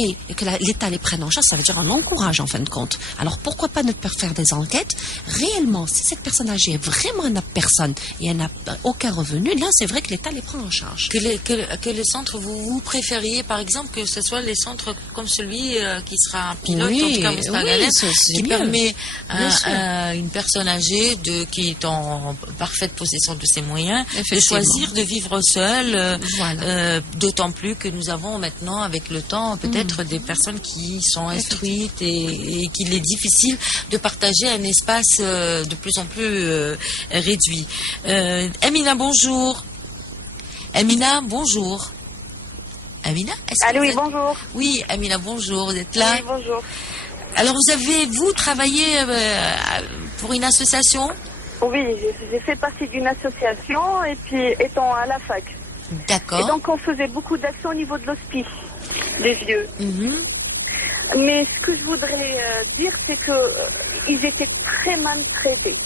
et que l'État les prenne en charge, ça veut dire on l'encourage en fin de compte. Alors pourquoi pas ne pas faire des enquêtes réellement, si cette personne âgée vraiment n'a personne et elle n'a aucun revenu, là c'est vrai que l'État les prend en charge. Que les centres, vous préfériez par exemple que ce soit les centres comme celui qui sera un pilote, en tout cas Mostaganem, qui permet à une personne âgée qui est en parfaite possession de ses moyens de choisir de vivre seule, d'autant plus que nous avons maintenant avec le temps peut-être des personnes qui sont instruites et qu'il est difficile de partager un espace de plus en plus réduit. Amina, bonjour. Amina, bonjour. Amina, allô, oui, bonjour. Oui, Amina, bonjour, vous êtes là? Oui, bonjour. Alors, vous travaillé pour une association? Oui, j'ai fait partie d'une association et puis étant à la fac. D'accord. Et donc, on faisait beaucoup d'actions au niveau de l'hospice des vieux. Mais ce que je voudrais dire, c'est que ils étaient très maltraités.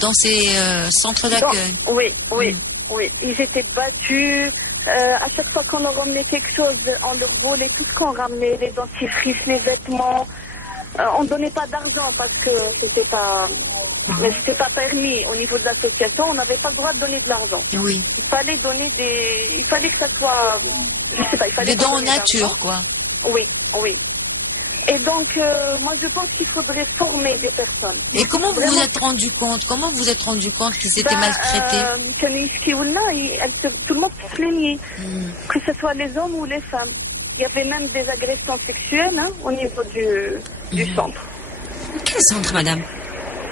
Dans ces centres d'accueil. Oui. Ils étaient battus. À chaque fois qu'on leur ramenait quelque chose, on leur volait tout ce qu'on ramenait, les dentifrices, les vêtements. On ne donnait pas d'argent parce que c'était pas permis au niveau de l'association. On n'avait pas le droit de donner de l'argent. Oui. Il fallait que ça soit, je sais pas, il fallait des dons en nature, quoi. Oui. Et donc, moi, je pense qu'il faudrait former des personnes. Et comment vous vous êtes rendu compte qu'ils étaient maltraités? Tout le monde se plaignait, que ce soit les hommes ou les femmes. Il y avait même des agressions sexuelles au niveau du centre. Quel centre, madame?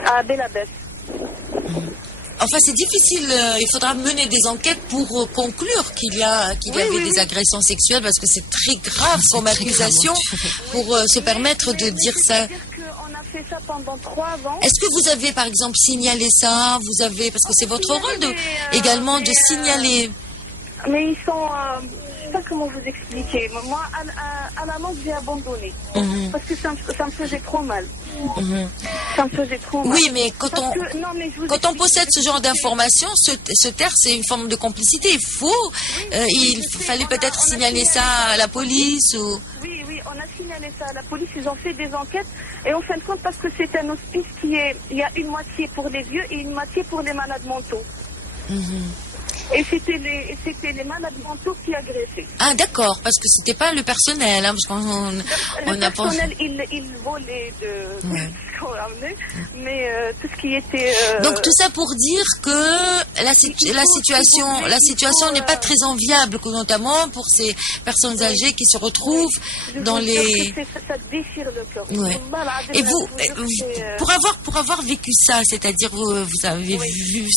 À Belabès. Enfin, c'est difficile. Il faudra mener des enquêtes pour conclure qu'il y avait des agressions sexuelles, parce que c'est très grave comme accusation pour se permettre de dire ça. On a fait ça pendant 3 ans. Est-ce que vous avez, par exemple, signalé ça? Parce que c'est votre rôle également de signaler. Mais ils sont... je sais pas comment vous expliquer. Moi, à la longue, j'ai abandonné. Parce que ça me faisait trop mal. Ça me faisait trop mal. Oui, mais quand on possède ce genre d'informations, se taire, c'est une forme de complicité. Il fallait peut-être signaler ça à la police ou... Oui, on a signalé ça à la police. Ils ont fait des enquêtes. Et en fin de compte, parce que c'est un hospice il y a une moitié pour les vieux et une moitié pour les malades mentaux. Et c'était les malades mentaux qui agressaient. Ah, d'accord, parce que c'était pas le personnel, parce qu'on le personnel, il volait de ce qu'on ramenait, mais tout ce qui était... Donc tout ça pour dire que la situation n'est pas très enviable, notamment pour ces personnes âgées qui se retrouvent dans les... Ça déchire le cœur. Ouais. Et vous, pour avoir vécu ça, c'est-à-dire vous avez vu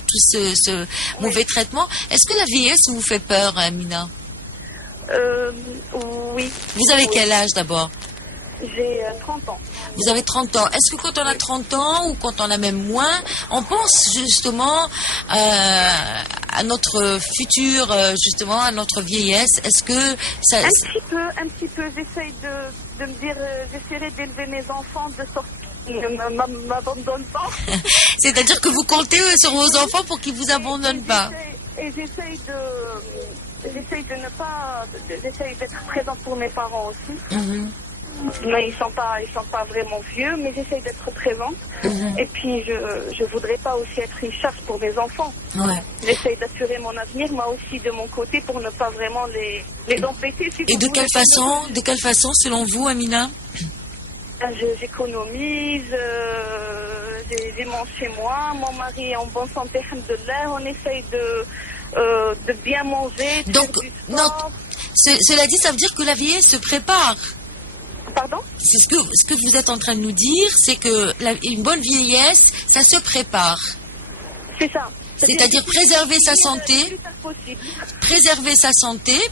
tout ce mauvais traitement, est-ce que la vieillesse vous fait peur, Amina? Oui. Vous avez quel âge d'abord? J'ai 30 ans. Vous avez 30 ans. Est-ce que quand on a 30 ans ou quand on a même moins, on pense justement à notre futur, justement à notre vieillesse? Est-ce que ça... Un petit peu. J'essaye de me dire, j'essaierai d'élever mes enfants de sorte qu'ils ne m'abandonnent pas. C'est-à-dire que vous comptez sur vos enfants pour qu'ils vous abandonnent pas. Et j'essaye d'être présente pour mes parents aussi. Mais ils sont pas vraiment vieux, mais j'essaye d'être présente. Et puis je voudrais pas aussi être une charge pour mes enfants. J'essaye d'assurer mon avenir, moi aussi de mon côté, pour ne pas vraiment les embêter. Et de quelle façon, selon vous, Amina? J'économise, j'ai mon chez moi, mon mari est en bonne santé, alhamdoulilah, on essaye de bien manger. Donc, cela dit, ça veut dire que la vieillesse se prépare. Pardon? C'est ce que vous êtes en train de nous dire, c'est que une bonne vieillesse, ça se prépare. C'est ça. C'est-à-dire préserver sa santé,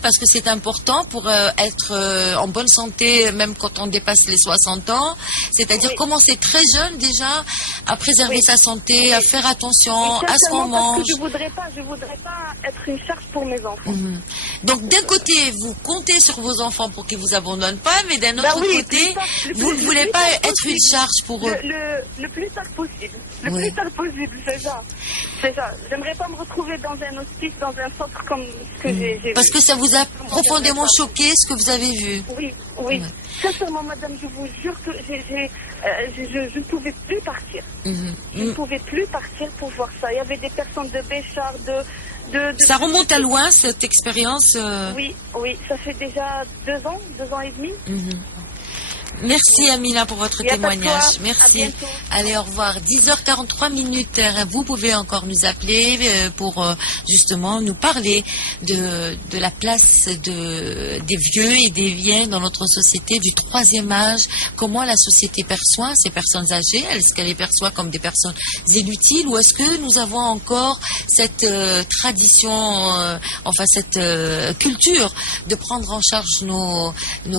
parce que c'est important pour être en bonne santé même quand on dépasse les 60 ans. C'est-à-dire commencer très jeune déjà à préserver sa santé, à faire attention à ce qu'on mange. Je voudrais pas être une charge pour mes enfants. Donc d'un côté, vous comptez sur vos enfants pour qu'ils vous abandonnent pas, mais d'un autre côté, vous ne voulez pas être une charge pour eux. Le plus tard possible. Le plus tard possible, c'est ça. j'aimerais pas me retrouver dans un hospice, dans un centre comme ce que j'ai vu. Parce que ça vous a profondément choqué ce que vous avez vu. Oui. Ouais. Sincèrement, madame, je vous jure que je ne pouvais plus partir. Je ne pouvais plus partir pour voir ça. Il y avait des personnes de Béchar, Ça remonte à loin, cette expérience Oui, ça fait déjà 2 ans et demi. Merci Amina pour votre témoignage. Merci. Allez, au revoir. 10h43 minutes. Vous pouvez encore nous appeler pour justement nous parler de la place des vieux et des vieilles dans notre société, du 3e âge. Comment la société perçoit ces personnes âgées? Est-ce qu'elle les perçoit comme des personnes inutiles, ou est-ce que nous avons encore cette tradition, cette culture de prendre en charge nos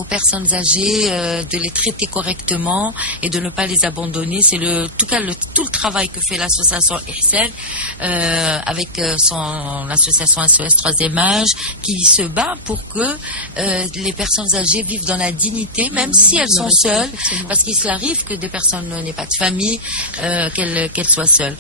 personnes âgées, de les traiter correctement et de ne pas les abandonner? C'est tout le travail que fait l'association Ihsan avec l'association SOS 3e âge, qui se bat pour que les personnes âgées vivent dans la dignité, même si elles sont seules, parce qu'il arrive que des personnes n'aient pas de famille, qu'elles soient seules.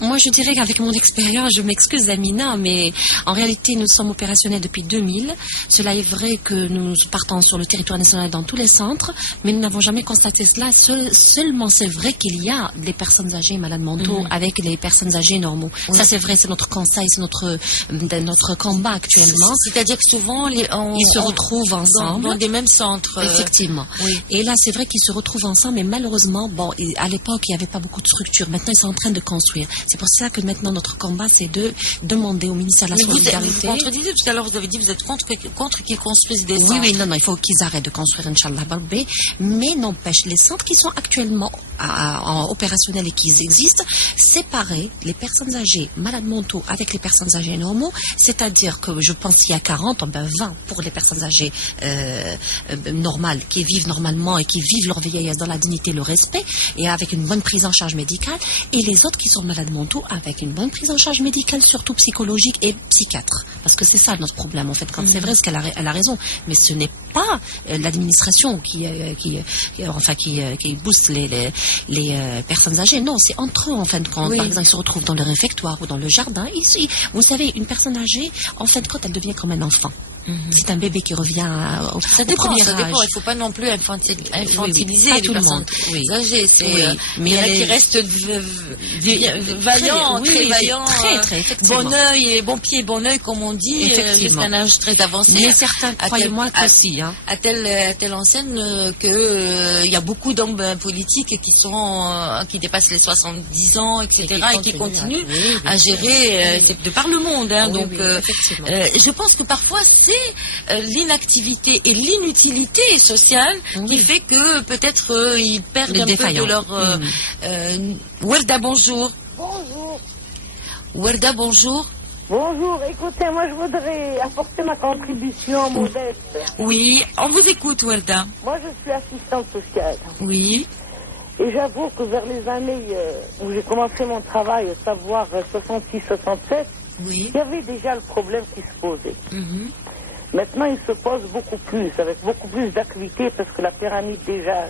Moi, je dirais qu'avec mon expérience, je m'excuse Amina, mais en réalité, nous sommes opérationnels depuis 2000. Cela est vrai que nous partons sur le territoire national dans tous les centres, mais nous n'avons jamais constaté cela. Seulement, c'est vrai qu'il y a des personnes âgées malades mentaux avec les personnes âgées normaux. Ça, c'est vrai, c'est notre conseil, c'est notre combat actuellement. C'est-à-dire que souvent, ils se retrouvent ensemble dans des mêmes centres. Effectivement. Et là, c'est vrai qu'ils se retrouvent ensemble, mais malheureusement, à l'époque, il n'y avait pas beaucoup de structures. Maintenant, ils sont en train de construire. C'est pour ça que maintenant, notre combat, c'est de demander au ministère de la Solidarité. Vous contredisez, tout à l'heure, vous avez dit que vous êtes contre qu'ils construisent des centres. Oui, non, il faut qu'ils arrêtent de construire, Inch'Allah, mais n'empêche, les centres qui sont actuellement opérationnels et qui existent, séparer les personnes âgées malades mentaux avec les personnes âgées normaux, c'est-à-dire que je pense qu'il y a 40, 20 pour les personnes âgées normales, qui vivent normalement et qui vivent leur vieillesse dans la dignité, le respect, et avec une bonne prise en charge médicale, et les autres qui sont malades mentaux avec une bonne prise en charge médicale, surtout psychologique et psychiatre. Parce que c'est ça notre problème, en fait. Quand c'est vrai, elle a raison, mais ce n'est pas l'administration qui booste les personnes âgées. Non, c'est entre eux, en fin de compte. Par exemple, ils se retrouvent dans le réfectoire ou dans le jardin. Ici, vous savez, une personne âgée, en fin de compte, elle devient comme un enfant. C'est un bébé qui revient au premier âge. Il ne faut pas non plus infantiliser les personnes âgées. Mais il y en a qui restent vaillants, très vaillants, bon œil et bon pied, bon œil, comme on dit, jusqu'à un âge très avancé. Mais certains, croyez-moi, aussi. À telle enseigne qu'il y a beaucoup d'hommes politiques qui dépassent les 70 ans, etc., et qui continuent à gérer de par le monde. Donc, je pense que parfois, c'est l'inactivité et l'inutilité sociale qui fait que peut-être ils perdent un peu de leur... Werda, bonjour. Bonjour. Werda, bonjour. Bonjour, écoutez, moi je voudrais apporter ma contribution modeste. Oui, on vous écoute, Werda. Moi je suis assistante sociale. Oui. Et j'avoue que vers les années où j'ai commencé mon travail, à savoir 66-67, il y avait déjà le problème qui se posait. Maintenant, il se pose beaucoup plus, avec beaucoup plus d'acuité, parce que la pyramide déjà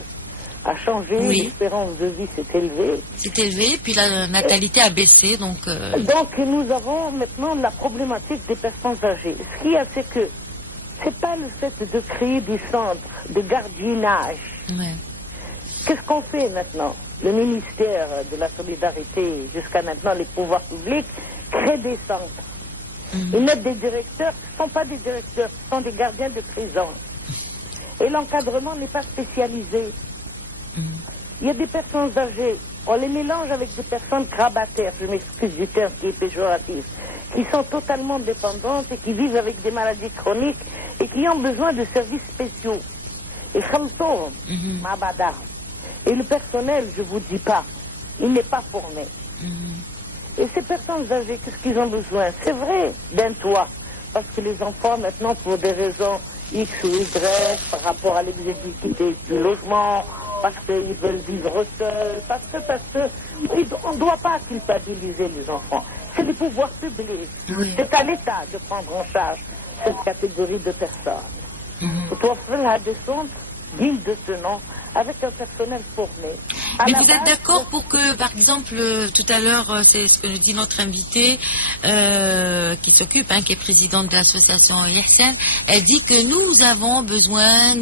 a changé, l'espérance de vie s'est élevée. C'est élevé, puis la natalité a baissé, donc... Donc, nous avons maintenant la problématique des personnes âgées. Ce qu'il y a, c'est que c'est pas le fait de créer des centres de gardiennage. Qu'est-ce qu'on fait maintenant? Le ministère de la Solidarité, jusqu'à maintenant, les pouvoirs publics, créent des centres. Ils mettent des directeurs qui ne sont pas des directeurs, qui sont des gardiens de prison. Et l'encadrement n'est pas spécialisé. Il y a des personnes âgées, on les mélange avec des personnes grabataires, je m'excuse du terme qui est péjoratif, qui sont totalement dépendantes et qui vivent avec des maladies chroniques et qui ont besoin de services spéciaux. Et khaltoum, mabada. Et le personnel, je ne vous dis pas, il n'est pas formé. Et ces personnes âgées, qu'est-ce qu'ils ont besoin? C'est vrai, d'un toit. Parce que les enfants, maintenant, pour des raisons X ou Y, par rapport à l'exécutivité du logement, parce qu'ils veulent vivre seuls, parce que, on ne doit pas culpabiliser les enfants. C'est les pouvoirs publics. C'est à l'État de prendre en charge cette catégorie de personnes. Pour offrir des centres dignes de ce nom, avec un personnel formé. Mais vous êtes d'accord pour que, par exemple, tout à l'heure, c'est ce que nous dit notre invitée qui s'occupe, qui est présidente de l'association Yahsen, elle dit que nous avons besoin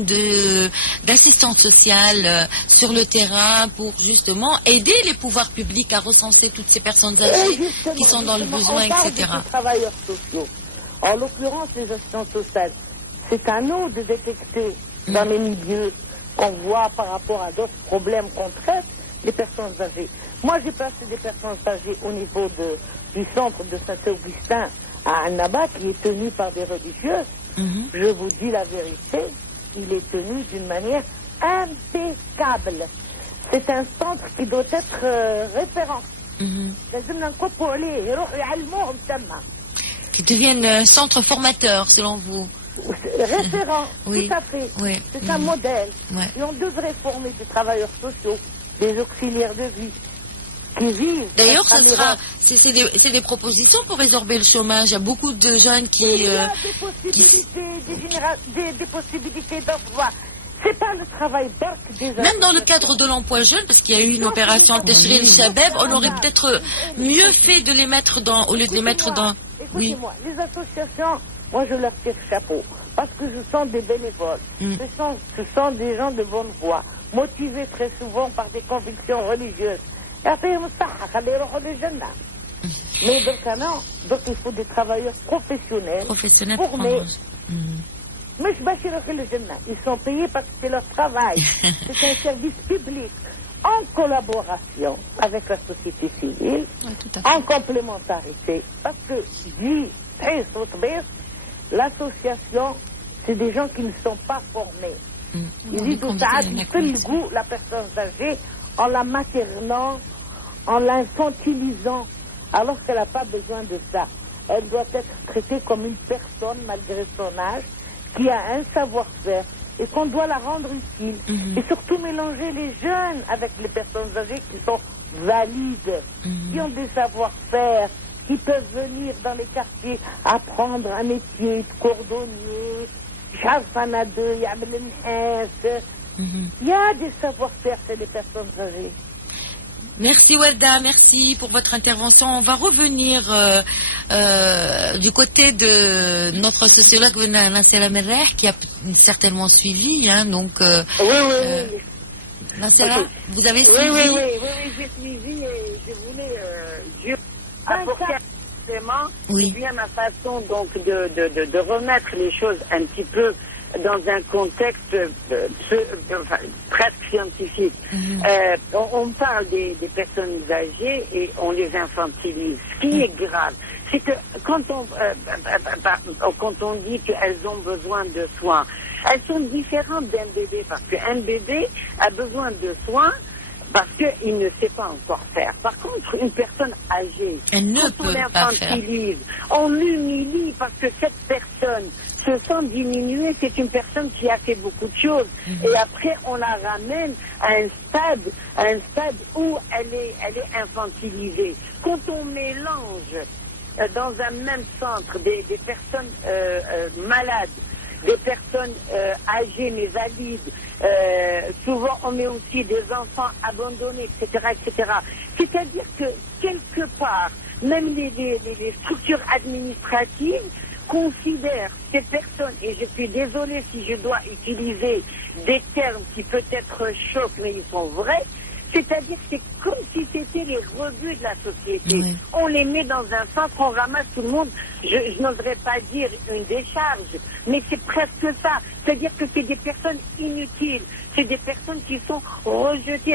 d'assistance sociale sur le terrain pour justement aider les pouvoirs publics à recenser toutes ces personnes âgées qui sont dans le besoin, etc. Les travailleurs sociaux, en l'occurrence les assistants sociales, c'est à nous de détecter dans les milieux qu'on voit par rapport à d'autres problèmes qu'on traite, les personnes âgées. Moi, j'ai placé des personnes âgées au niveau du centre de Saint-Augustin à Annaba, qui est tenu par des religieuses. Je vous dis la vérité, il est tenu d'une manière impeccable. C'est un centre qui doit être référent. Qui devienne un centre formateur, selon vous. Référent, oui. Tout à fait. Oui. C'est un modèle. Ouais. Et on devrait former des travailleurs sociaux, des auxiliaires de vie, qui vivent. D'ailleurs, c'est des propositions pour résorber le chômage. Il y a beaucoup de jeunes qui... Il y a des possibilités d'emploi. C'est pas le travail d'arc des Même dans le cadre de l'emploi jeune, parce qu'il y a eu une opération de Shrine Shabab, on aurait peut-être mieux fait de les mettre dans, au lieu de les mettre dans... Écoutez-moi, les associations, moi je leur tire chapeau, parce que ce sont des bénévoles, ce sont des gens de bonne foi, motivés très souvent par des convictions religieuses. Mais donc il faut des travailleurs professionnels formés. Ils sont payés parce que c'est leur travail. C'est un service public en collaboration avec la société civile, en complémentarité. Parce que, l'association, c'est des gens qui ne sont pas formés. Ils disent le goût la personne âgée en la maternant, en l'infantilisant, alors qu'elle n'a pas besoin de ça. Elle doit être traitée comme une personne, malgré son âge, qui a un savoir-faire et qu'on doit la rendre utile. Et surtout mélanger les jeunes avec les personnes âgées qui sont valides, qui ont des savoir-faire, qui peuvent venir dans les quartiers apprendre un métier de cordonnier, il y a des savoir-faire chez les personnes âgées. Merci Walda, merci pour votre intervention. On va revenir du côté de notre sociologue Nassera Merreh qui a certainement suivi, donc. Oui. Nassera, vous avez suivi? Oui, j'ai suivi et je voulais juste apporter bien ma façon donc de remettre les choses un petit peu dans un contexte presque scientifique. On parle des personnes âgées et on les infantilise. Ce qui est grave, c'est que quand on dit qu'elles ont besoin de soins, elles sont différentes d'un bébé, parce qu'un bébé a besoin de soins parce qu'il ne sait pas encore faire. Par contre, une personne âgée, quand on l'infantilise, on l'humilie parce que cette personne se sent diminuée, c'est une personne qui a fait beaucoup de choses. Et après, on la ramène à un stade où elle est infantilisée. Quand on mélange dans un même centre des personnes malades, des personnes âgées mais valides, souvent on met aussi des enfants abandonnés, etc., etc. C'est-à-dire que quelque part, même les structures administratives considèrent ces personnes, et je suis désolée si je dois utiliser des termes qui peut-être choquent, mais ils sont vrais. C'est-à-dire que c'est comme si c'était les rebuts de la société. On les met dans un centre, on ramasse tout le monde. Je n'oserais pas dire une décharge, mais c'est presque ça. C'est-à-dire que c'est des personnes inutiles. C'est des personnes qui sont rejetées.